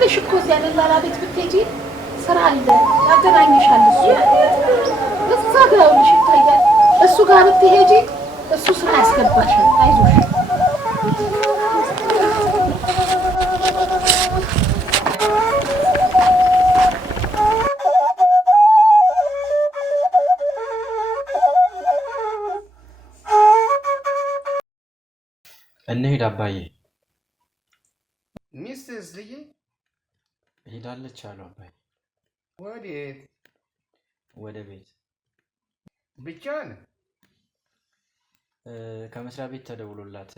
ليش كوزي على لا بيت بتيجي ስራ አለ ያገናኝሻል እሱ እዛው ልሽ ይታያል እሱ ጋር ብትሄጂ እሱ ስራ ያስገባሻል አይዞሽ እንሂድ አባዬ ሚስትስ ልጄ ሄዳለች አሉ አባዬ ወዴት ወደ ቤት ብቻዋን ከመስሪያ ቤት ተደውሎላት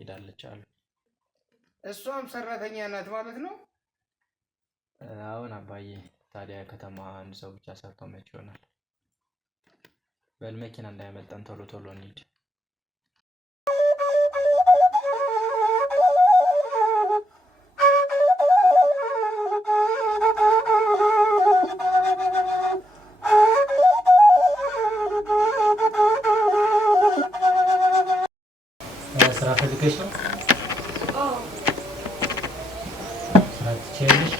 ሄዳለች አሉ እሷም ሰራተኛ ናት ማለት ነው አሁን አባዬ ታዲያ ከተማ አንድ ሰው ብቻ ሰርቶ መች ይሆናል በልመኪና እንዳይመጣን ቶሎ ቶሎ እንሂድ ፈልገሽው ሳትችልሽ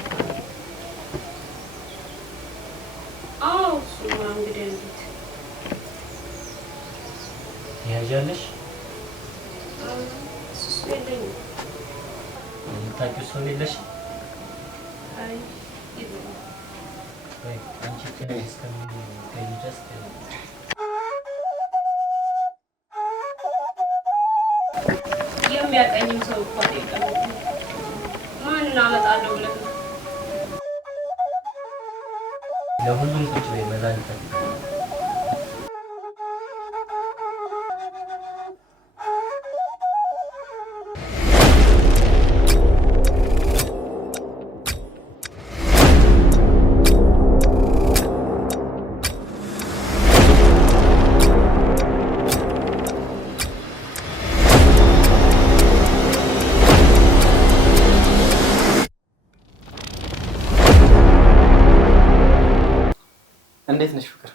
ሱማ እንግዲህ እንዴት ያያለሽ ስፔልኝ ታውቂው ሰው የለሽ አይ ይዱ አንቺ ከነስ ከሚጀስ የሚያቀኝም ሰው እኮ አይቀርም ማን እናመጣለሁ ብለህ ለሁሉም ቁጭ በይ መድኃኒት እንዴት ነሽ ፍቅር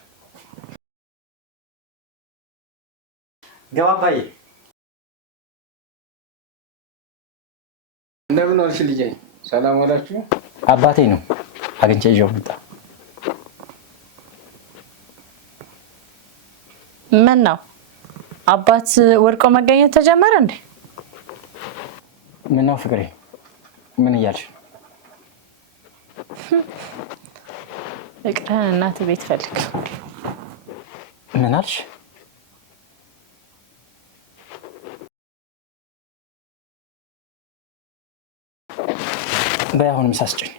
ገባ አባዬ እንደምን ዋልሽ ልጄ ሰላም ዋላችሁ አባቴ ነው አግኝቼ ይዤው መጣ ምን ነው አባት ወርቆ መገኘት ተጀመረ እንዴ ምን ነው ፍቅሬ ምን እያልሽ ፍቅርን እናት ቤት ፈልግ ምን አልሽ በአሁንም ሳስጭኝ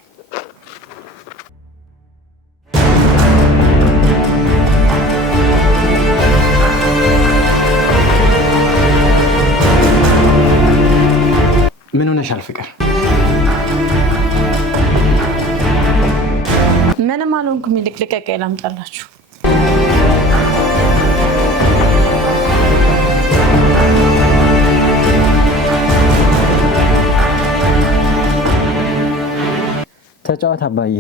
ምን ሆነሻል ፍቅር ምንም አልሆንኩም ይልቅልቀቅ ላምጣላችሁ ተጫወት አባዬ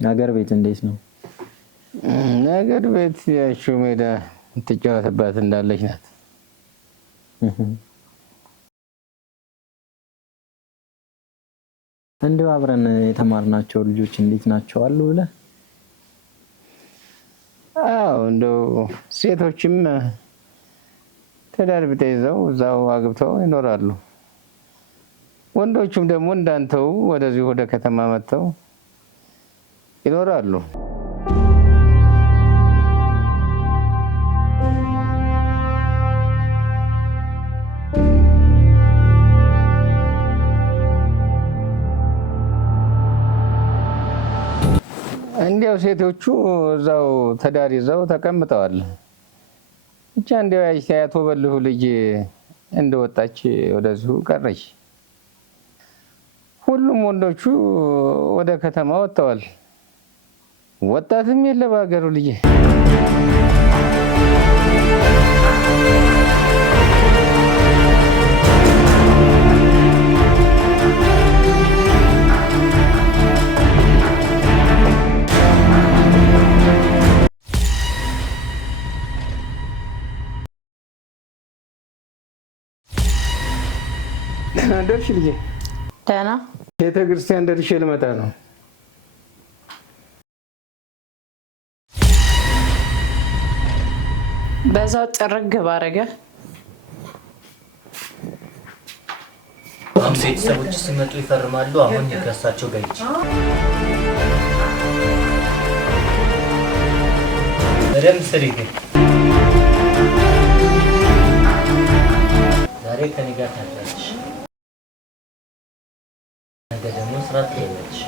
ነገር ቤት እንዴት ነው ነገር ቤት ያቺው ሜዳ ትጫወትባት እንዳለች ናት እንደው አብረን የተማርናቸው ልጆች እንዴት ናቸው አሉ ብለህ አዎ እንደው ሴቶችም ትዳር ቢይዘው እዛው አግብተው ይኖራሉ ወንዶችም ደግሞ እንዳንተው ወደዚህ ወደ ከተማ መጥተው ይኖራሉ እንዲያው ሴቶቹ እዛው ተዳር ይዘው ተቀምጠዋል ብቻ እንዲያው ያያቶ በልሁ ልጅ እንደወጣች ወደዚሁ ቀረች ሁሉም ወንዶቹ ወደ ከተማ ወጥተዋል ወጣትም የለ ባገሩ ልጅ ደርሽ ልጄ? ደህና። ቤተ ክርስቲያን ደርሼ ልመጣ ነው። በዛው ጥርግ ባረገ። አሁን ቤተሰቦች ሲመጡ ይፈርማሉ። አሁን ከእሳቸው ጋር ይቺ በደምብ ስሪ። ግን ዛሬ ከኔ ጋር ታድራለሽ፣ ነገ ደግሞ ስራ ትሄዳለሽ።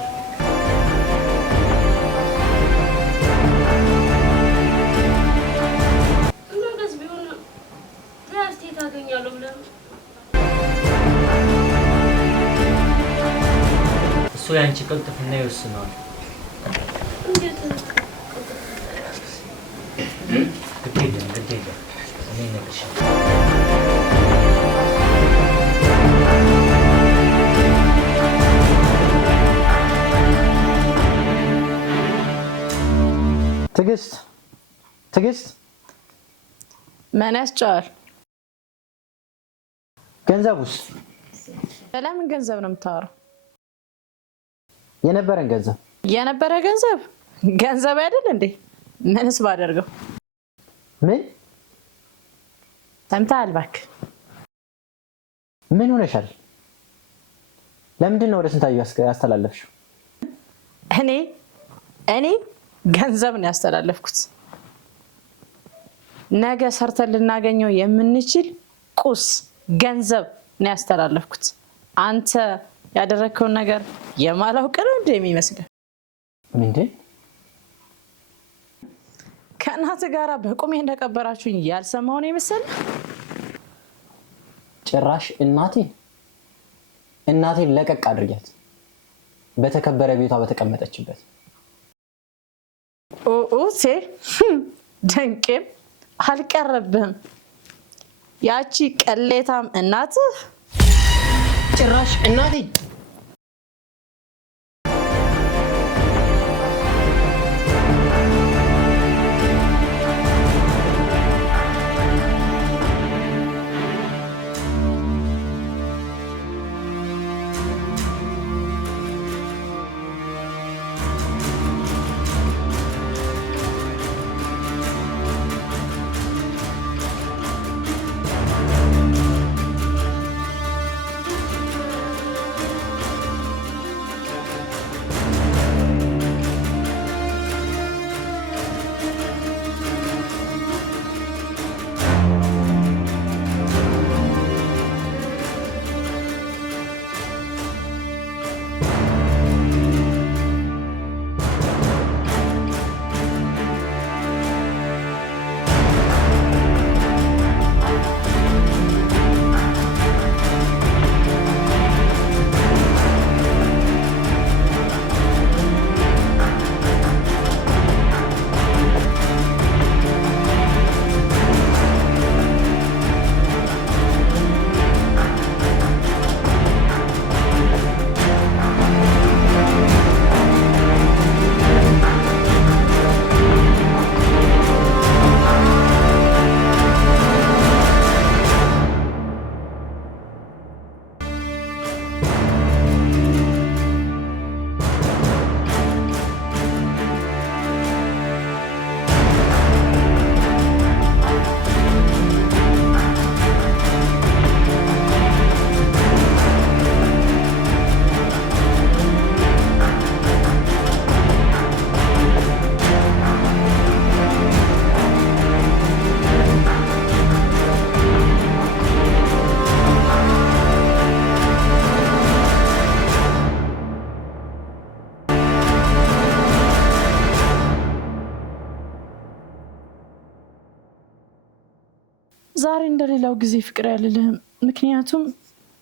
ነገስ ቢሆን ትምህርት ታገኛለሁ ብለህ እሱ ያንቺ ቅልጥፍና ይወስነዋል። ግድ የለም እኔ እነግርሻለሁ። ትዕግስት ምን ያስጨዋል? ገንዘቡስ? ለምን ገንዘብ ነው የምታወራው? የነበረን ገንዘብ የነበረ ገንዘብ አይደል እንዴ? ምንስ ባደርገው? ምን ሰምተሃል? እባክህ ምን ሆነሻል? ለምንድን ነው ወደ ስንታዩ ያስተላለፍሽው? እኔ ገንዘብ ነው ያስተላለፍኩት። ነገ ሰርተን ልናገኘው የምንችል ቁስ ገንዘብ ነው ያስተላለፍኩት። አንተ ያደረከውን ነገር የማላውቅ ነው እንዴ የሚመስልህ? ምንድን? ከእናትህ ጋር በቁሜ እንደቀበራችሁኝ ያልሰማው ነው የመሰለህ? ጭራሽ እናቴን ለቀቅ አድርጊያት፣ በተከበረ ቤቷ በተቀመጠችበት። ኦኦቴ ደንቄም አልቀረብህም። ያቺ ቀሌታም እናትህ ጭራሽ እናቴ ዛሬ እንደሌላው ጊዜ ፍቅር ያልልህም። ምክንያቱም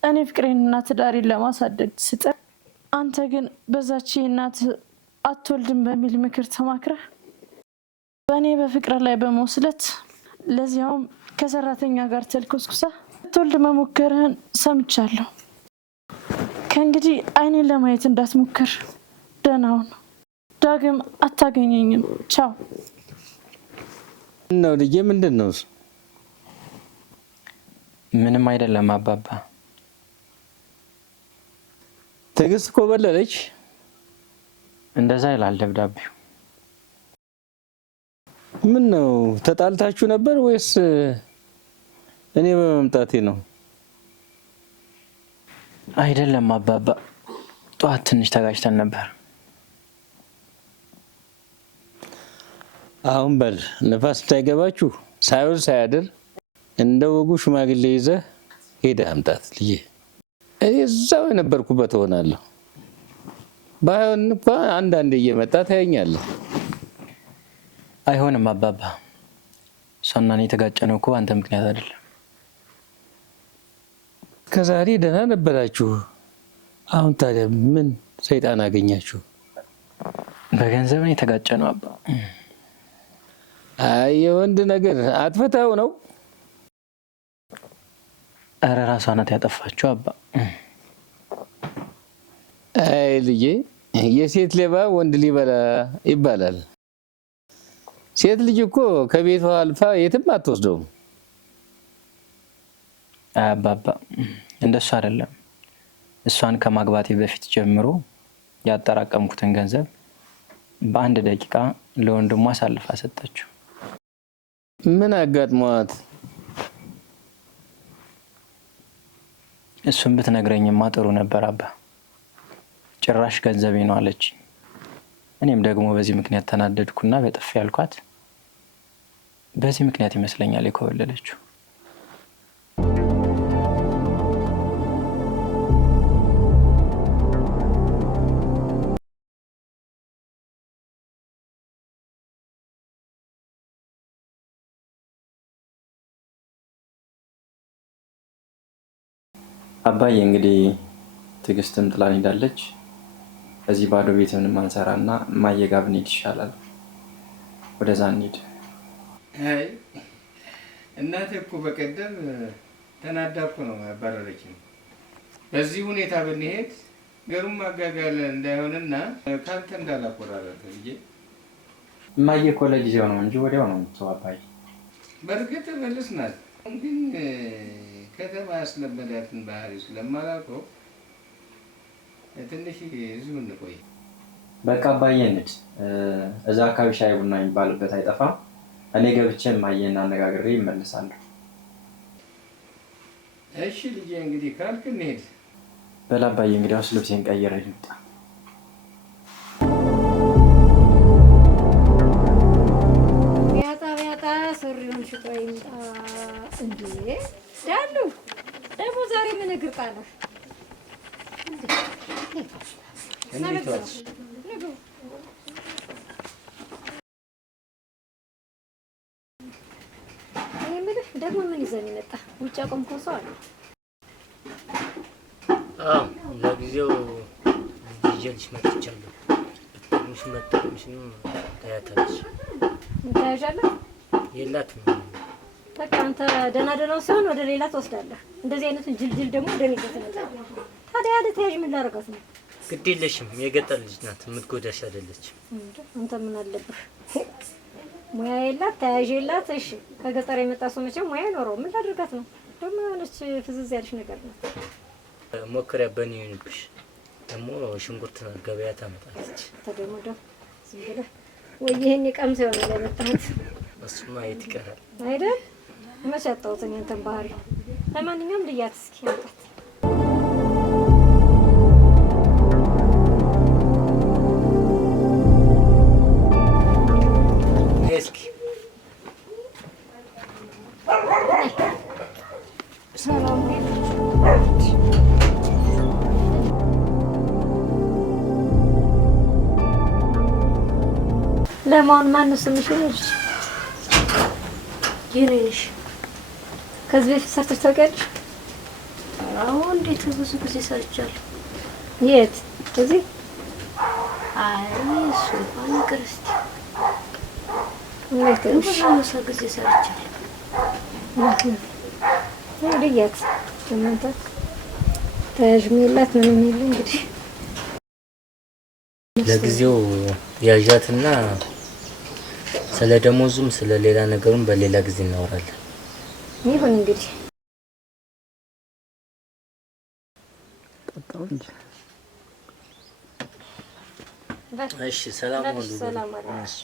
እኔ ፍቅሬንና ትዳሬን ለማሳደግ ስጥር፣ አንተ ግን በዛች እናት አትወልድም በሚል ምክር ተማክረህ በእኔ በፍቅር ላይ በመወስለት ለዚያውም ከሰራተኛ ጋር ተልኮስኩሳ ትወልድ መሞከርህን ሰምቻለሁ። ከእንግዲህ አይኔን ለማየት እንዳትሞክር። ደህና ሁን። ዳግም አታገኘኝም። ቻው። ነው ልጄ? ምንድን ነው? ምንም አይደለም አባባ። ትዕግስት ኮበለለች። እንደዛ ይላል ደብዳቤው። ምን ነው ተጣልታችሁ ነበር ወይስ እኔ በመምጣቴ ነው? አይደለም አባባ፣ ጠዋት ትንሽ ተጋጭተን ነበር። አሁን በል ነፋስ እንዳይገባችሁ ሳይውል ሳያድር እንደ ወጉ ሽማግሌ ይዘህ ሄደህ አምጣት ልጄ። እኔ እዛው የነበርኩበት እሆናለሁ። ባይሆን እንኳን አንዳንዴ እየመጣ ታየኛለህ። አይሆንም አባባ፣ እሷና እኔ የተጋጨነው እኮ አንተ ምክንያት አይደለም። ከዛሬ ደህና ነበራችሁ። አሁን ታዲያ ምን ሰይጣን አገኛችሁ? በገንዘብ ነው የተጋጨነው አባ። አይ የወንድ ነገር አጥፍተው ነው። እረ ራሷ ናት ያጠፋችው አባ። አይ ልጄ፣ የሴት ሌባ ወንድ ሊበላ ይባላል። ሴት ልጅ እኮ ከቤቷ አልፋ የትም አትወስደውም። አባባ እንደሱ አይደለም። እሷን ከማግባቴ በፊት ጀምሮ ያጠራቀምኩትን ገንዘብ በአንድ ደቂቃ ለወንድሟ አሳልፋ ሰጠችው። ምን አጋጥሟት? እሱን ብትነግረኝማ ጥሩ ነበር አባ። ጭራሽ ገንዘቤ ነው አለች። እኔም ደግሞ በዚህ ምክንያት ተናደድኩና በጥፊ ያልኳት። በዚህ ምክንያት ይመስለኛል የኮበለለችው። አባዬ እንግዲህ ትዕግስትም ጥላን ሄዳለች። እዚህ ባዶ ቤት ምንም አንሰራና እማዬ ጋር ብንሄድ ይሻላል። ወደዛ እንሂድ። አይ እናቴ እኮ በቀደም ተናዳ እኮ ነው ያባረረችኝ። በዚህ ሁኔታ ብንሄድ ገሩም ማጋጋል እንዳይሆንና ካንተ እንዳላቆራረጥ ብዬ። እማዬ እኮ ለጊዜው ነው እንጂ ወዲያው ነው የምትተው አባዬ። በእርግጥ መልስ ናት፣ ግን ከተማ ያስለመዳትን ባህሪ ስለማላውቀው ትንሽ እዚሁ እንቆይ። በቃ አባዬ እንሂድ። እዛ አካባቢ ሻይ ቡና የሚባልበት አይጠፋም። እኔ ገብቼ እማዬን አነጋግሬ ይመልሳለሁ። እሺ ልጄ፣ እንግዲህ ካልክ እንሂድ። በል አባዬ፣ እንግዲያውስ ልብሴን ቀይሬ ልምጣ። ቢያጣ ሱሪውን ሽጦ ይምጣ እንዴ ዳሉ። ደግሞ ዛሬ ምን እግር ጣለህ? ደግሞ ምን ይዘን የመጣ ውጭ አቆምከው ሰው አለ? ለጊዜው ይዤልሽ መጥቻለሁ። ትንሽ መጥተሽ ነው ታያታለሽ። ታያዣለህ? የላትም። በቃ አንተ ደህናው ሲሆን ወደ ሌላ ትወስዳለህ። እንደዚህ አይነቱን ጅልጅል ደግሞ ወደ እኔ ትመጣለህ። ታዲያ ያለ ተያዥ ምን ላደርጋት ነው? ግድ የለሽም። የገጠር ልጅ ናት፣ የምትጎዳሽ አይደለችም። አንተ ምን አለብህ? ሙያ የላት ተያዥ የላት። እሺ ከገጠር የመጣ ሰው መቼም ሙያ አይኖረውም። ምን ላደርጋት ነው? ደግሞ የሆነች ፍዝዝ ያለች ነገር ናት። ሞክሪያ በእኔ ይሁንብሽ። ደግሞ ሽንኩርት ገበያ ታመጣለች። ተደሞ ዝም ብለህ ወይ ይሄን የቀምሰው ይሆናል የመጣሁት። እሱማ የት ይቀራል አይደል? መቼ አጣሁት አንተን ባህሪ። ለማንኛውም ልያት እስኪ አምጣት። እስኪ ሰላም ለማን ማን ስምሽ ልጅ? የኔሽ ከዚህ በፊት ሰርተሽ ታውቂያለሽ? አዎ፣ እንዴት ብዙ ጊዜ ሰርቻለሁ። የት? እዚህ? አይ እሱ እንኳን ክርስቲ እንዴት ብዙ ጊዜ ሰርቻለሁ። ልያት እናንተ ተያዥም የላት ምንም የለ። እንግዲህ ለጊዜው ያዣትና ስለ ደሞዙም ስለ ሌላ ነገሩም በሌላ ጊዜ እናወራለን። ይሁን እንግዲህ እሺ ሰላም በል ሁሉ ሰላም አለ። እሺ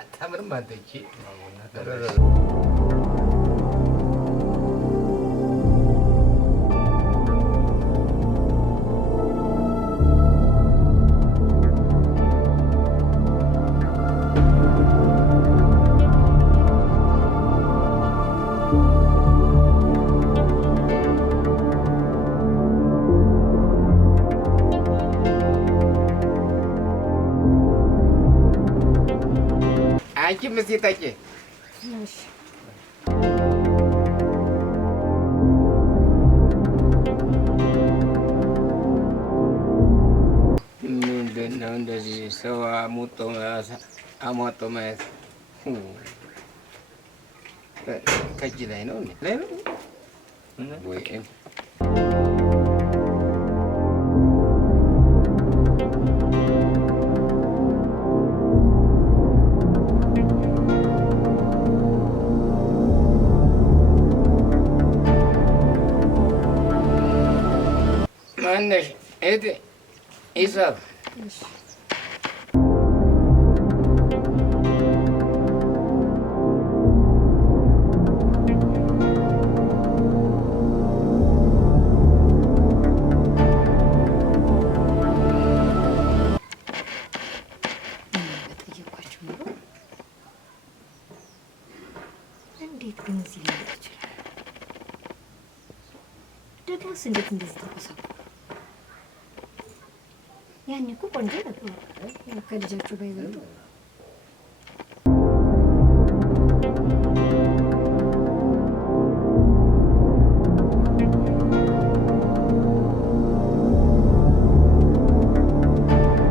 አታምርም አንተ እቺ አንቺ ምስቲ ጠጪ። እሺ ምንድን ነው እንደዚህ ሰው አሟጦ ማየት? ከእጅ ላይ ነው ላይ ነው ወይ? ማነሽ እህቴ? ሂሳብ በጠየኳችሁ ኑሮ እንዴት ግን እዚህ ሊመጣ ይችላል? ደግሞስ እንዴት እንደዚህ ተቆሳቁ? ያኔ እኮ ቆንጆ ነበር ከልጃችሁ ባይበሉ